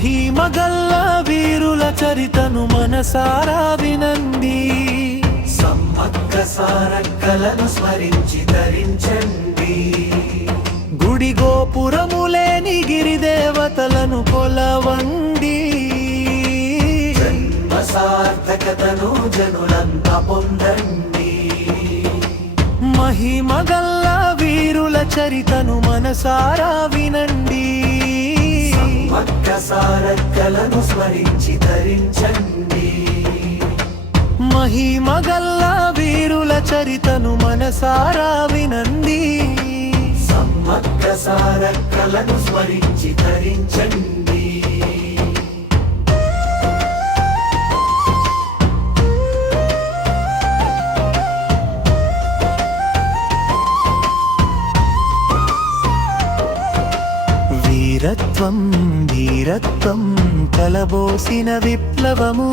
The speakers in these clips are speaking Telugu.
మహిమగల్ల వీరుల చరితను మనసారా వినండి. సమ్మక్క సారక్కలను స్మరించి ధరించండి. గుడి గోపురములేని గిరిదేవతలను కొలవండి. జన్మ సార్థకతను జనులంతా పొందండి. మహిమగల్ల వీరుల చరితను మనసారా వినండి. సమ్మక్క సారక్కలను స్మరించి ధరించండి. మహిమగల్ల వీరుల చరితను మనసారా వినండి. సమ్మక్క సారక్కలను స్మరించి ధరించండి. వీరత్వం ధీరత్వం కలబోసిన విప్లవము,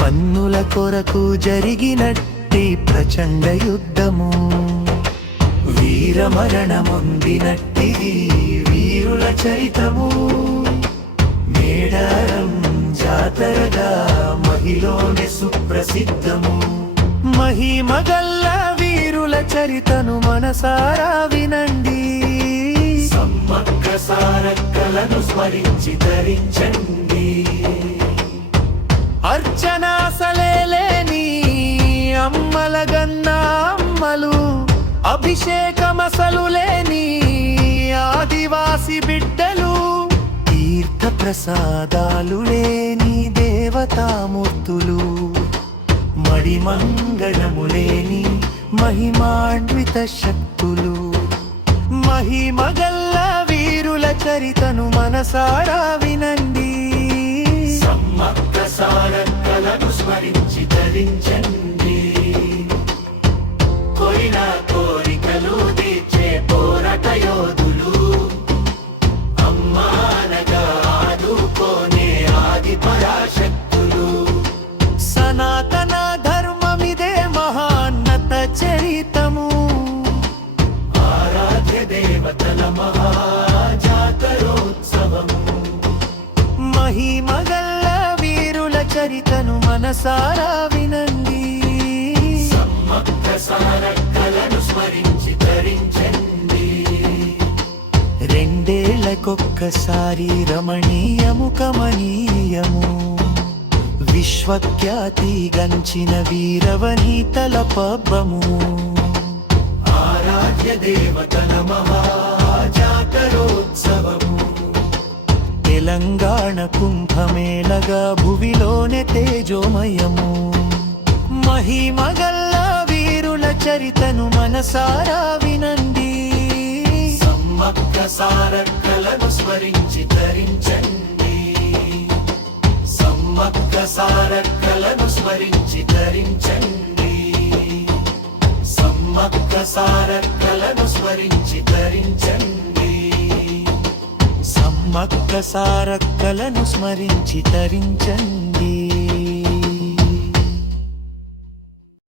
పన్నుల కొరకు జరిగినట్టి ప్రచండ యుద్ధము. వీరమరణమొందినట్టి వీరుల చరితము, మేడారం జాతరగా మహిలోనే సుప్రసిద్ధము. మహిమగల్ల వీరుల చరితను మనసారా వినండి. సమ్మక్క సారక్కలను స్మరించి ధరించండి. అర్చనాసలేని అమ్మలగన్న అమ్మలు, అభిషేకమసలు లేని ఆదివాసి బిడ్డలు, తీర్థ ప్రసాదాలు లేని దేవతామూర్తులు, మడిమంగళము లేని మహిమాన్విత శక్తులు. మహిమగల్ల వీరుల చరితను మనసారా వినండి. సమ్మక్క సారక్కలను స్మరించి ధరించండి. కోరిన కోరికలు తీర్చే పోరాట యోధులు, అమ్మానగా ఆదుకోనే ఆది పరాశక్తులు. సనాతన ధర్మమిదే మహాన్నత చరితము, ఆరాధ్య దేవతల మహాజాతరోత్సవము. మహిమగల్ల వీరుల చరితను మనసారా వినండి. సమ్మక్క సారక్కలను స్మరించి ధరించండి. రెండేళ్లకొక్కసారి రమణీయము కమనీయము, విశ్వఖ్యాతి గంచిన వీరవనీతల పబ్బము. ఆరాధ్య దేవతల మహాజాతరోత్సవము. తెలంగాణ కుంభమేళగా భువిలోనే తేజోమయము. మహిమగల్ల వీరుల చరితను మనసారా వినండి. సమ్మక్క సారక్కలను స్మరించి ధరించండి. సమ్మక్క సారక్కలను స్మరించి ధరించండి. సమ్మక్క సారక్కలను స్మరించి ధరించండి. సమ్మక్క సారక్కలను స్మరించి తరించండి.